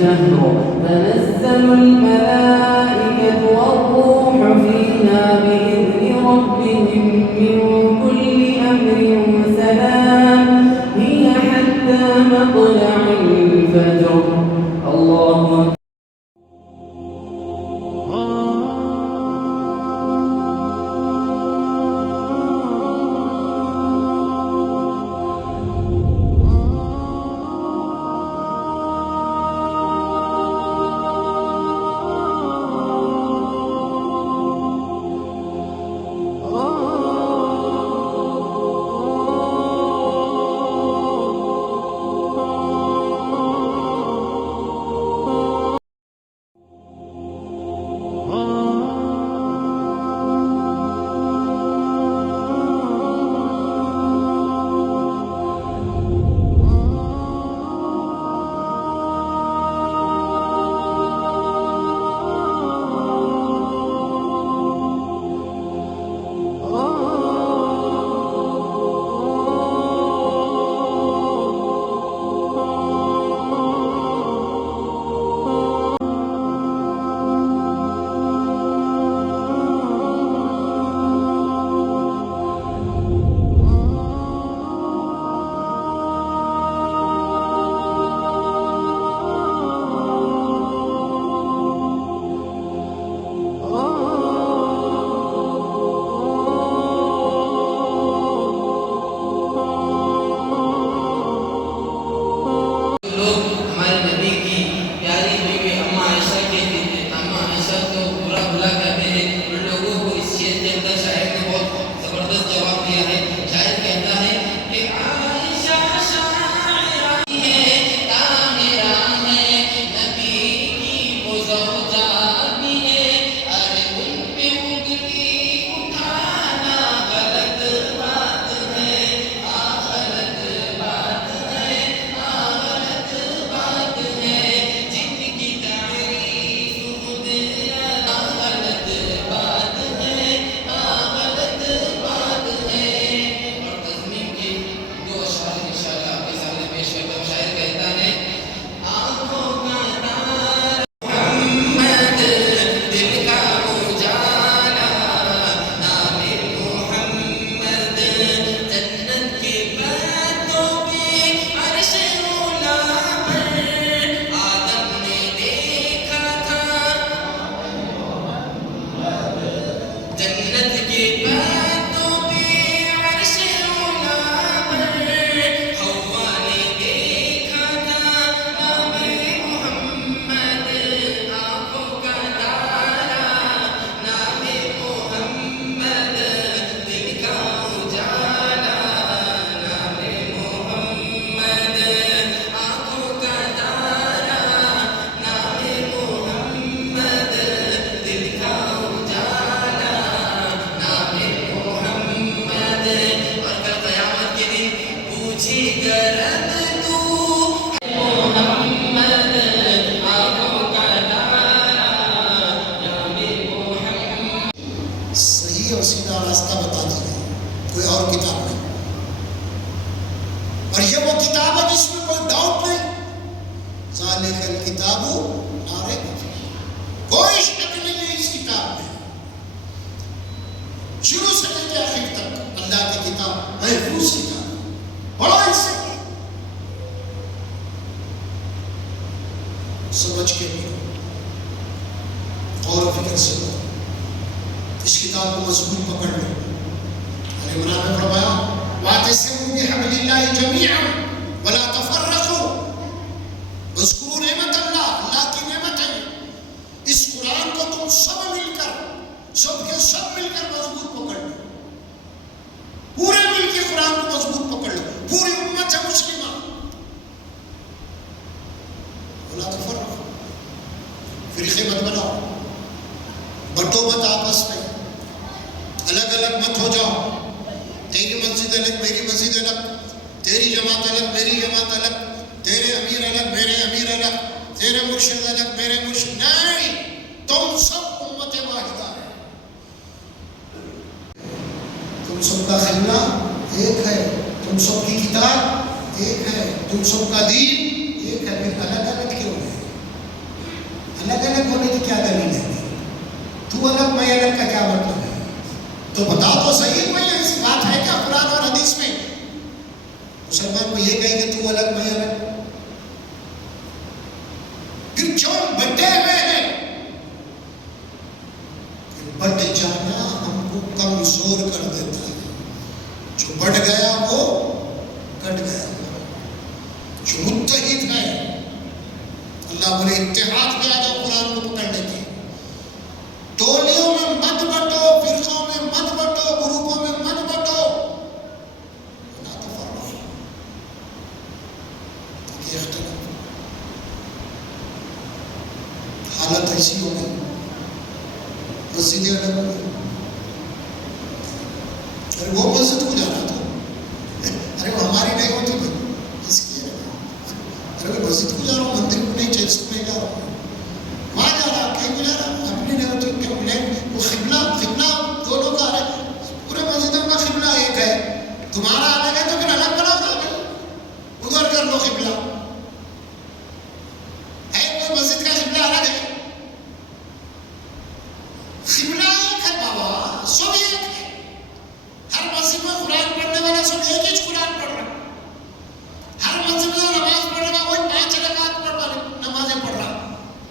شهر تنزل الملائكة والروح فيها بإذن ربهم من كل أمر سلام هي حتى مطلع الفجر. الله أكبر. اور سیدھا راستہ بتاتی ہے، کوئی اور کتاب نہیں. اور یہ وہ کتاب ہے جس میں کوئی ڈاؤٹ نہیں. ذالک الکتاب لا ریب فیہ، کوئی شک نہیں ہے اس کتاب میں. شروع سے لے کے آخر تک اللہ کی کتاب محفوظ کتاب. پڑھو اس سے سمجھ کے غور و فکر سے اس کتاب کو مضبوط پکڑ لو. علی عمران نے فرمایا واعتصموا بحبل اللہ جمیعا ولا تفرقوا. اذکروا نعمت اللہ، اللہ کی نعمت ہے. اس قرآن کو تم سب مل کر، سب کے سب مل کر مضبوط پکڑ لو. پورے مل کے قرآن کو مضبوط پکڑ لو. پوری امت ہے مسلمہ. ولا تفرقوا، فرقے مت بناؤ، بٹو مت آپس میں، الگ الگ مت ہو جاؤ. تیری مسجد الگ میری مسجد الگ، تیری جماعت الگ میری جماعت الگ، تیرے امیر الگ میرے امیر الگ، تیرے مرشد الگ میرے مرشد. نہیں، تم سب امت واحدہ ہے. تم سب کا قبلہ ایک ہے، تم سب کی کتاب ایک ہے، تم سب کا دین ایک ہے. پھر الگ الگ کیوں ہے؟ مسلمان کو یہ کہے کہ تو الگ میں الگ، پھر کیوں بٹے ہوئے ہیں؟ بٹ جانا ہم کو کمزور کر دیتا ہے. جو بڑھ گیا وہ کٹ گیا. جو متحد ہے، اللہ بولے اتحاد پہ آ جاؤ قرآن کو پکڑنے کے. ٹولیوں میں مت بٹو، فرقوں میں مت بٹو، گروپوں میں مت بٹو. ولا تفرقوا، یہ اختلاف. حالت ایسی ہو گئی، مسجدیں الگ ہو گئی. ارے وہ مسجد کو جانا تھا، ارے وہ ہماری نہیں ہوتی تھی اس کی. ارے وہ مسجد کو جا رہا ہوں، مندر کو نہیں، چرچ کو نہیں جا رہا ہوں، وہاں جا رہا، کہیں کو جا رہا، اپنی نہیں ہوتی. وہ قبلہ دونوں کا ہے، پورے مسجدوں کا قبلہ ایک ہے. تمہارا الگ ہے تو پھر الگ بناؤ نا، ادھر کر لو قبلہ. ہے کوئی مسجد کا قبلہ الگ ہے؟ قبلہ ایک ہے بابا، سب ایک ہے. ہر مسجد میں قرآن پڑھنے والا سب ایک ہی قرآن پڑھ رہا. ہر مسجد میں نماز پڑھ رہا وہی 5 رکعت پڑھ رہا، نمازیں پڑھ رہا.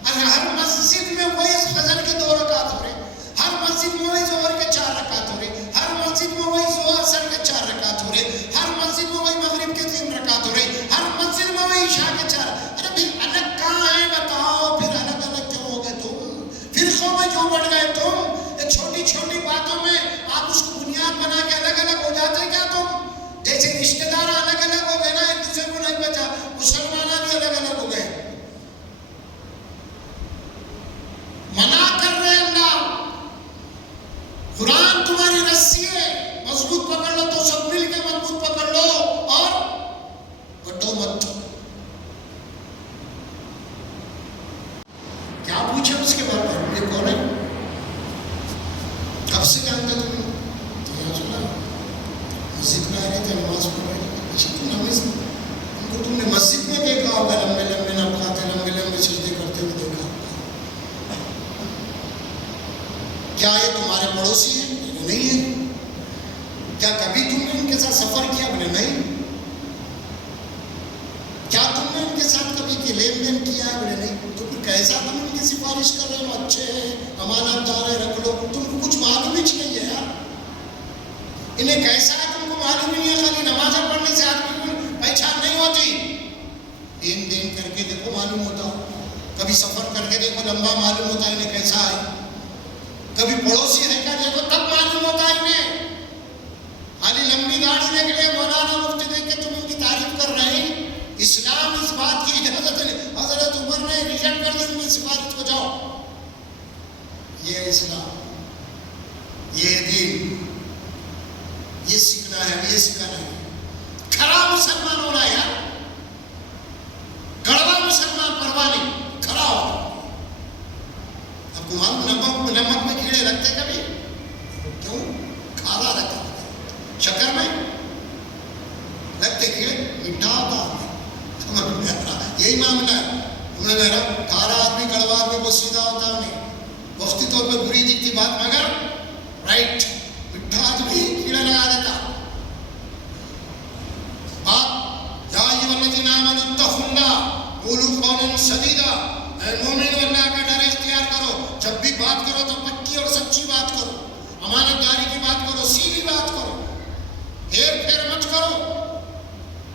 ہر مسجد میں وہی فجر کے 2 رکعت ہو رہے، ہر مسجد میں وہی ظہر کے 4 رکعت ہو رہے، ہر مسجد میں وہی عصر کے 4 رکعت ہو رہے، ہر مسجد میں وہی مغرب کے 3 رکعت ہو رہے، ہر مسجد میں وہی عشاء کے 4. ارے پھر الگ کہاں ہے بتاؤ؟ پھر الگ الگ کیوں ہو گئے تم؟ فرقوں میں کیوں بڑھ گئے تم؟ چھوٹی چھوٹی باتوں میں آپ اس کو بنیاد بنا کے الگ الگ ہو جاتے کیا تم؟ جیسے رشتے دار الگ الگ ہو گئے نا، ایک دوسرے کو نہیں بچا، مسلمان بھی الگ الگ ہو گئے. منع کر رہے اللہ، قرآن تمہاری رسی ہے، مضبوط پکڑ لو تو سب مل کے مضبوط پکڑ لو اور بٹو مت. کیا پوچھے اس کے بارے میں؟ یہ کون ہے؟ کب سے جانتے تم؟ تو یہاں سنا مسجد میں آ رہے تھے، نماز پڑھ رہے تھے. اچھا تم نے مسجد میں دیکھا ہوگا لمبے لمبے نم کھاتے، لمبے لمبے سجدے کرتے ہوئے دیکھا ہوگا. کیا یہ تمہارے پڑوسی ہیں؟ نہیں ہے. کیا کبھی تم نے ان کے ساتھ سفر کیا؟ بولے نہیں. کیا تم نے ان کے ساتھ کبھی لین دین کیا ہے؟ بولے نہیں. تو پھر کیسا تم ان کی سفارش کر رہے ہو؟ اچھے ہیں، امانت دار ہے، رکھ لو. تم کو کچھ معلوم ہی نہیں ہے یار. انہیں کیسا ہے تم کو معلوم ہی نہیں ہے. خالی نمازیں پڑھنے سے آدمی کو پہچان نہیں ہوتی. لین دین کر کے دیکھو معلوم ہوتا، کبھی سفر کر کے دیکھو لمبا معلوم ہوتا انہیں کیسا ہے. کبھی پڑوسی ہے کیا دیکھو تب معلوم ہوتا ہے انہیں. خالی لمبی داڑھی دیکھ لے، مولانا مفتی دیکھ کے تم ان کی تعریف کر رہے ہیں. اسلام اس بات کی اجازت ہے. حضرت عمر نے ریجیکٹ کر دی ان کی سفارت کو. جاؤ، یہ اسلام، یہ دین، یہ سیکھنا ہے، یہ سکھانا ہے. کھڑا مسلمان ہونا ہے یار، کڑوا مسلمان پرواہ نہیں، کھڑا ہو. اب کو معلوم نمک میں کیڑے لگتے کبھی؟ کیوں؟ کھارا رہتا. شکر میں لگتے کیڑے، میٹھا ہوتا. یہی معاملہ ہے. کھارا آدمی کڑوا آدمی کو سیدھا ہوتا نہیں، وقتی طور پہ بری دکھتی بات مگر رائٹ. میٹھا آدمی کیڑا لگا دیتا. بات یا ایھا الذین آمنوا اتقوا اللہ قولوا قولا سدیدا. اے مومنو اللہ کا ڈر اختیار کرو. جب بھی بات کرو تو پکی اور سچی بات کرو، امانت داری کی بات کرو، سیدھی بات کرو، ہیر پھیر مت کرو.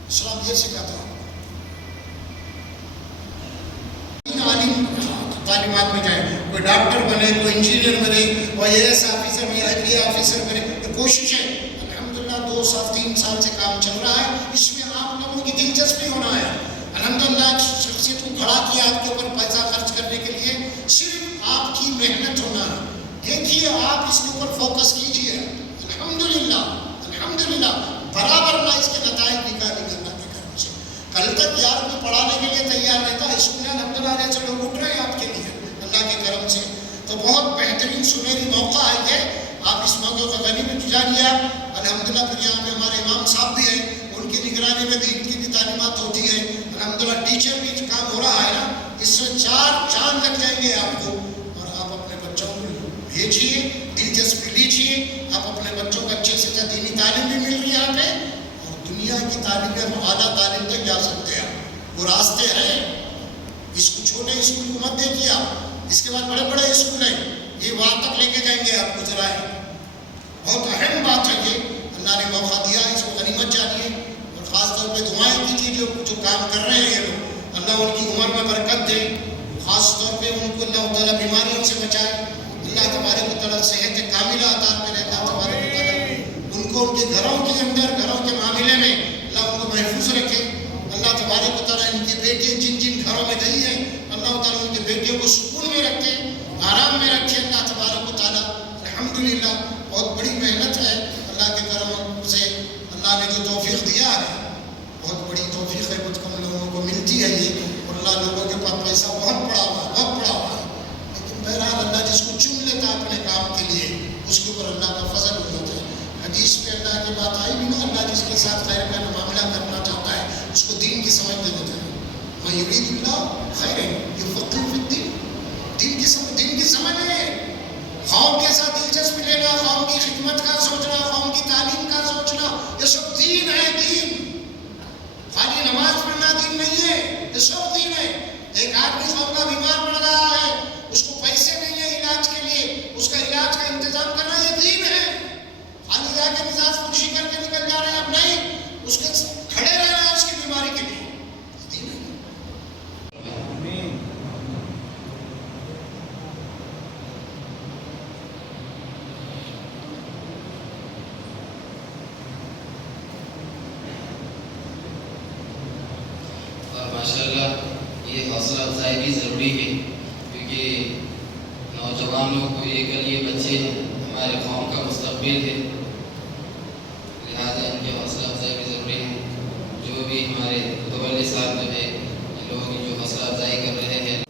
اسلام یہ سکھاتا ہے. عالم تعلیمات میں جائے، کوئی ڈاکٹر بنے، کوئی انجینئر بنے، کوئی ایس آفیسر بنے، آئی آفیسر بنے. یہ کوشش ہے. الحمدللہ 2 سال 3 سال سے کام چل رہا ہے. اس میں آپ لوگوں کی دلچسپی ہونا ہے. الحمدللہ شخصیت کو کھڑا کیا آپ کے اوپر پیسہ خرچ کرنے کے لیے. صرف آپ کی محنت ہونا ہے. دیکھیے آپ اس کے اوپر فوکس کیجیے. الحمدللہ الحمدللہ برابر اللہ اس کے نتائج نکالے گا اللہ کے کرم سے. کل تک یار کوئی پڑھانے کے لیے تیار نہیں تھا، اس میں الحمدللہ جیسے لوگ اٹھ رہے ہیں آپ کے لیے اللہ کے کرم سے. تو بہت بہترین سنہری موقع ہے یہ. آپ اس موقع کا غنیمت اٹھا لیا. الحمدللہ پھر یہاں پہ ہمارے امام صاحب بھی ہیں، ان کی نگرانی میں دین کی بھی تعلیمات ہوتی ہیں. الحمدللہ ٹیچر بھی کام ہو رہا ہے نا. اس سے 4 چاند لگ جائیں گے آپ کو. اور آپ اپنے بچوں کو بھیجیے، دلچسپی لیجیے. آپ اپنے بچوں کو اچھے سے دینی تعلیم بھی مل رہی ہے یہاں پہ، اور دنیا کی تعلیم اعلیٰ تعلیم تک جا سکتے ہیں. وہ راستے ہیں. اس کو چھوٹے اسکول کو مت دیکھیے آپ. اس کے بعد بڑے بڑے اسکول ہیں, یہ وہاں تک لے کے جائیں گے آپ کو ذرائع. بہت اہم بات ہے یہ. اللہ نے موقع دیا, اس کو غنیمت جانیے. اور خاص طور پہ دعائیں کیجیے جو کام کر رہے ہیں یہ لوگ. اللہ ان کی عمر میں برکت دے. خاص طور پہ ان کو اللہ تعالیٰ بیماریوں سے بچائے. اللہ تبارک و تعالیٰ صحت کاملہ عطا کرے. اللہ تبارک و تعالیٰ ان کو ان کے گھروں کے اندر, گھروں کے معاملے میں اللہ ان کو محفوظ رکھے. اللہ تبارک و تعالیٰ ان کی بیٹیاں جن گھروں میں گئی ہیں, اللہ تعالیٰ ان کے بیٹیوں کو سکون میں رکھے, آرام میں رکھے. اللہ تبارک و تعالیٰ الحمدللہ بہت بڑی محنت ہے. اللہ کے کرم سے اللہ نے جو توفیق دیا ہے, بہت بڑی توفیق ہے, بہت کم لوگوں کو ملتی ہے یہ. اور اللہ لوگوں کے پاس پیسہ بہت پڑا ہوا ہے, بہت پڑا ہوا ہے. لیکن بہرحال اللہ جس کو چن لیتا ہے اپنے کام کے لیے, اس کے اوپر اللہ کا فضل ہو جاتا ہے. حدیث پہ اللہ کی بات آئی بھی نا, اللہ جس کے ساتھ خیر کا معاملہ کرنا چاہتا ہے اس کو دین کی سمجھ دے دیتا ہے. میں یرید اللہ خیر یفقہہ فی الدین. دین کی سمجھ ہے. قوم کے ساتھ دلچسپی لینا, قوم کی خدمت کا سوچنا, قوم کی تعلیم کا سوچنا, یہ سب دین ہے. دین خالی نماز پڑھنا دین نہیں ہے, یہ سب دین ہے. ایک آدمی قوم کا بیمار پڑ رہا ہے, اس کو پیسے نہیں ہے علاج کے لیے, اس کا علاج کا انتظام کرنا, یہ دین ہے. خالی جا کے مزاج خوشی کر کے نکل جا رہے ہیں اب نہیں, اس کے کھڑے رہنا ہے اس کی بیماری کے لیے. دین ہے. اور ماشاءاللہ یہ حوصلہ افزائی بھی ضروری ہے, کیونکہ نوجوانوں کو یہ بچے ہمارے قوم کا مستقبل ہے. لہٰذا ان کی حوصلہ افزائی بھی ضروری ہے. جو بھی ہمارے متولی صاحب جو ہے, ان لوگوں کی جو حوصلہ افزائی کر رہے ہیں,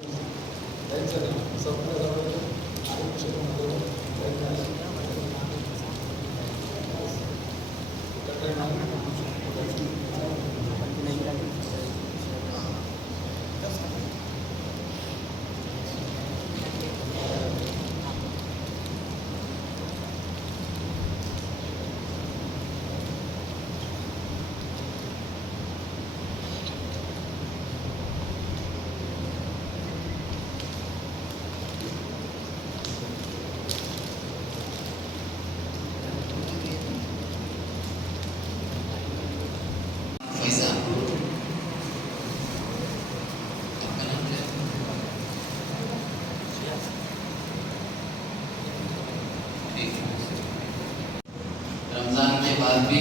رمضان کے بعد بھی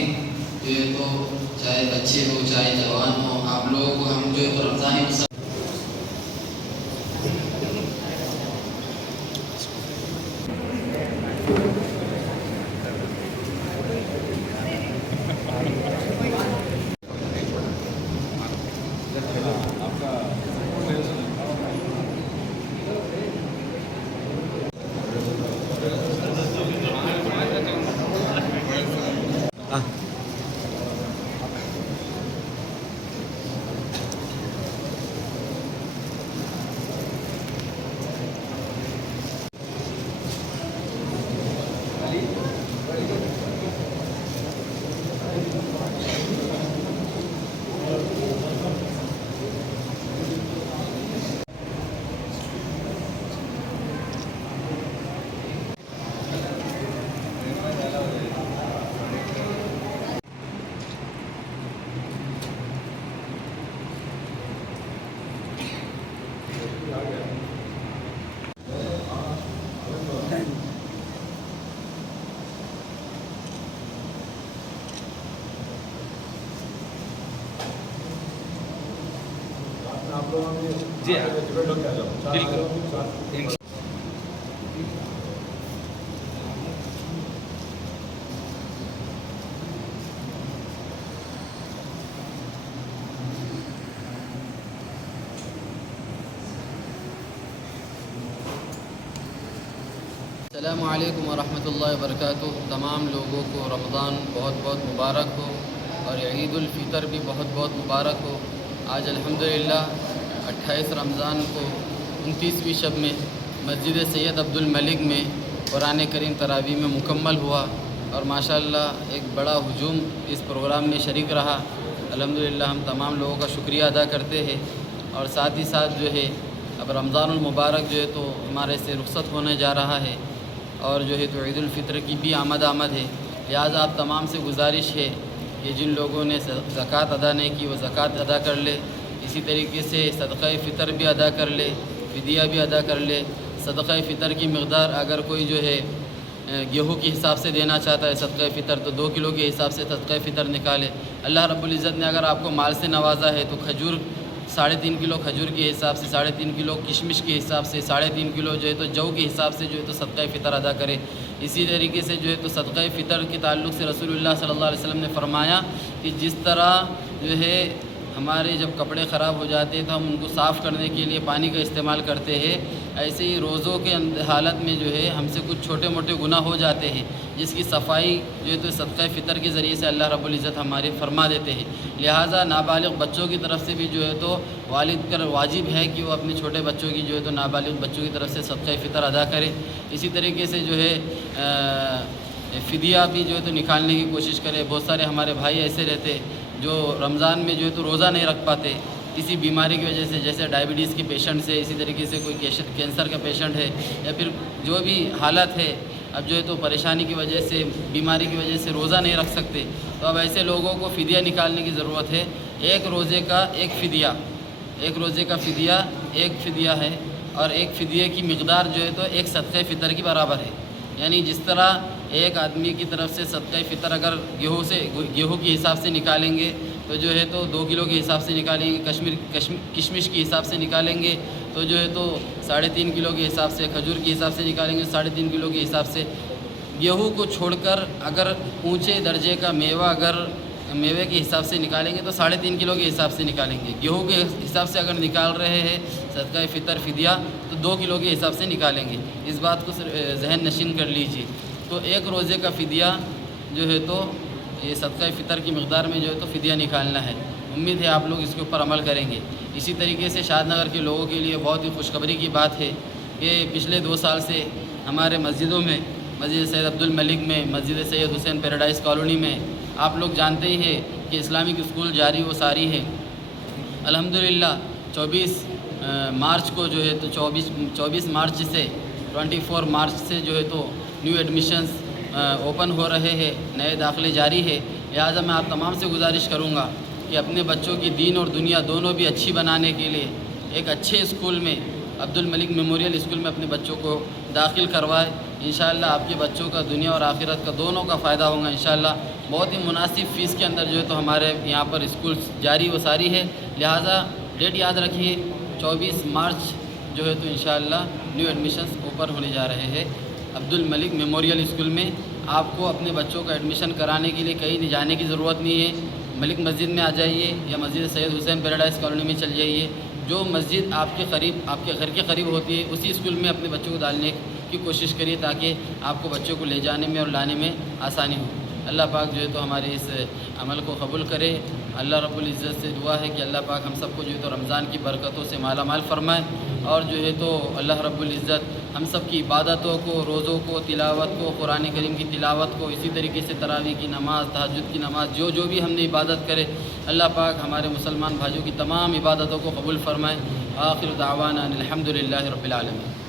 جو ہے تو چاہے بچے ہو چاہے جوان ہو, آپ لوگوں کو ہم جو ہے تو رمضانی جی بالکل. السلام علیکم ورحمۃ اللہ وبرکاتہ. تمام لوگوں کو رمضان بہت بہت مبارک ہو اور عید الفطر بھی بہت بہت مبارک ہو. آج الحمدللہ 28 رمضان کو 29ویں شب میں مسجد سید عبد الملک میں قرآن کریم تراویح میں مکمل ہوا اور ماشاءاللہ ایک بڑا ہجوم اس پروگرام میں شریک رہا. الحمدللہ ہم تمام لوگوں کا شکریہ ادا کرتے ہیں، اور ساتھ ہی ساتھ جو ہے اب رمضان المبارک جو ہے تو ہمارے سے رخصت ہونے جا رہا ہے، اور جو ہے تو عید الفطر کی بھی آمد ہے، لہٰذا آپ تمام سے گزارش ہے کہ جن لوگوں نے زکوٰۃ ادا نہیں کی وہ زکوٰۃ ادا کر لے، اسی طریقے سے صدقہ فطر بھی ادا کر لے، فدیہ بھی ادا کر لے۔ صدقہ فطر کی مقدار اگر کوئی جو ہے گیہوں کے حساب سے دینا چاہتا ہے صدقہ فطر، تو 2 کلو کے حساب سے صدقہ فطر نکالے۔ اللہ رب العزت نے اگر آپ کو مال سے نوازا ہے تو کھجور 3.5 کلو کھجور کے حساب سے، 3.5 کلو کشمش کے حساب سے، 3.5 کلو جو ہے تو جو کے حساب سے جو ہے تو صدقہ فطر ادا کرے۔ اسی طریقے سے جو ہے تو صدقہ فطر کے تعلق سے رسول اللہ صلی اللہ علیہ وسلم نے فرمایا کہ جس طرح جو ہے ہمارے جب کپڑے خراب ہو جاتے ہیں تو ہم ان کو صاف کرنے کے لیے پانی کا استعمال کرتے ہیں، ایسے ہی روزوں کے حالت میں جو ہے ہم سے کچھ چھوٹے موٹے گناہ ہو جاتے ہیں، جس کی صفائی جو ہے تو صدقہ فطر کے ذریعے سے اللہ رب العزت ہمارے فرما دیتے ہیں۔ لہٰذا نابالغ بچوں کی طرف سے بھی جو ہے تو والد کا واجب ہے کہ وہ اپنے چھوٹے بچوں کی جو ہے تو نابالغ بچوں کی طرف سے صدقہ فطر ادا کرے۔ اسی طریقے سے جو ہے فدیہ بھی جو ہے تو نکالنے کی کوشش کرے۔ بہت سارے ہمارے بھائی ایسے رہتے جو رمضان میں جو ہے تو روزہ نہیں رکھ پاتے کسی بیماری کی وجہ سے، جیسے ڈائبٹیز کے پیشنٹ سے، اسی طریقے سے کوئی کینسر کا پیشنٹ ہے، یا پھر جو بھی حالت ہے اب جو ہے تو پریشانی کی وجہ سے، بیماری کی وجہ سے روزہ نہیں رکھ سکتے، تو اب ایسے لوگوں کو فدیہ نکالنے کی ضرورت ہے۔ ایک روزے کا ایک فدیہ ہے، اور ایک فدیے کی مقدار جو ہے تو ایک صدقہ فطر کی برابر ہے۔ یعنی جس طرح ایک آدمی کی طرف سے صدقہ فطر اگر گیہوں کے حساب سے نکالیں گے تو جو ہے تو 2 کلو کے حساب سے نکالیں گے، کشمش کے حساب سے نکالیں گے تو جو ہے تو 3.5 کلو کے حساب سے، کھجور کے حساب سے نکالیں گے 3.5 کلو کے حساب سے۔ گیہوں کو چھوڑ کر اگر اونچے درجے کا میوے کے حساب سے نکالیں گے تو 3.5 کلو کے حساب سے نکالیں گے۔ گیہوں کے حساب سے اگر نکال رہے ہیں صدقہ فطر فدیہ تو 2 کلو کے حساب سے نکالیں گے۔ اس بات کو ذہن نشین کر لیجیے۔ تو ایک روزے کا فدیہ جو ہے تو یہ صدقہ فطر کی مقدار میں جو ہے تو فدیہ نکالنا ہے۔ امید ہے آپ لوگ اس کے اوپر عمل کریں گے۔ اسی طریقے سے شاد نگر کے لوگوں کے لیے بہت ہی خوشخبری کی بات ہے کہ پچھلے 2 سال سے ہمارے مسجدوں میں، مسجد سید عبدالملک میں، مسجد سید حسین پیراڈائز کالونی میں، آپ لوگ جانتے ہی ہیں کہ اسلامک اسکول جاری و ساری ہے۔ الحمدللہ 24 مارچ کو جو ہے تو 24 مارچ سے 24 مارچ سے جو ہے تو نیو ایڈمیشنز اوپن ہو رہے ہیں، نئے داخلے جاری ہے۔ لہٰذا میں آپ تمام سے گزارش کروں گا کہ اپنے بچوں کی دین اور دنیا دونوں بھی اچھی بنانے کے لیے ایک اچھے اسکول میں، عبدالملک میموریل اسکول میں اپنے بچوں کو داخل کروائے۔ انشاءاللہ آپ کے بچوں کا دنیا اور آخرت کا دونوں کا فائدہ ہوگا انشاءاللہ۔ بہت ہی مناسب فیس کے اندر جو ہے تو ہمارے یہاں پر اسکول جاری و ساری ہے۔ لہٰذا ڈیٹ یاد رکھیے 24 مارچ جو ہے تو انشاءاللہ نیو ایڈمیشنز اوپن ہونے جا رہے ہیں عبدالملک میموریل اسکول میں۔ آپ کو اپنے بچوں کا ایڈمیشن کرانے کے لیے کہیں جانے کی ضرورت نہیں ہے، ملک مسجد میں آ جائیے یا مسجد سید حسین پیراڈائز کالونی میں چل جائیے۔ جو مسجد آپ کے گھر کے قریب ہوتی ہے اسی اسکول میں اپنے بچوں کو ڈالنے کی کوشش کریے تاکہ آپ کو بچوں کو لے جانے میں اور لانے میں آسانی ہو۔ اللہ پاک جو ہے تو ہمارے اس عمل کو قبول کرے۔ اللہ رب العزت سے دعا ہے کہ اللہ پاک ہم سب کو جو ہے تو رمضان کی برکتوں سے مالا مال فرمائے، اور جو ہے تو اللہ رب العزت ہم سب کی عبادتوں کو، روزوں کو، تلاوت کو، قرآن کریم کی تلاوت کو، اسی طریقے سے تراویح کی نماز، تہجد کی نماز، جو بھی ہم نے عبادت کرے اللہ پاک ہمارے مسلمان بھائیوں کی تمام عبادتوں کو قبول فرمائے۔ آخر دعوانا الحمدللہ رب العالمین۔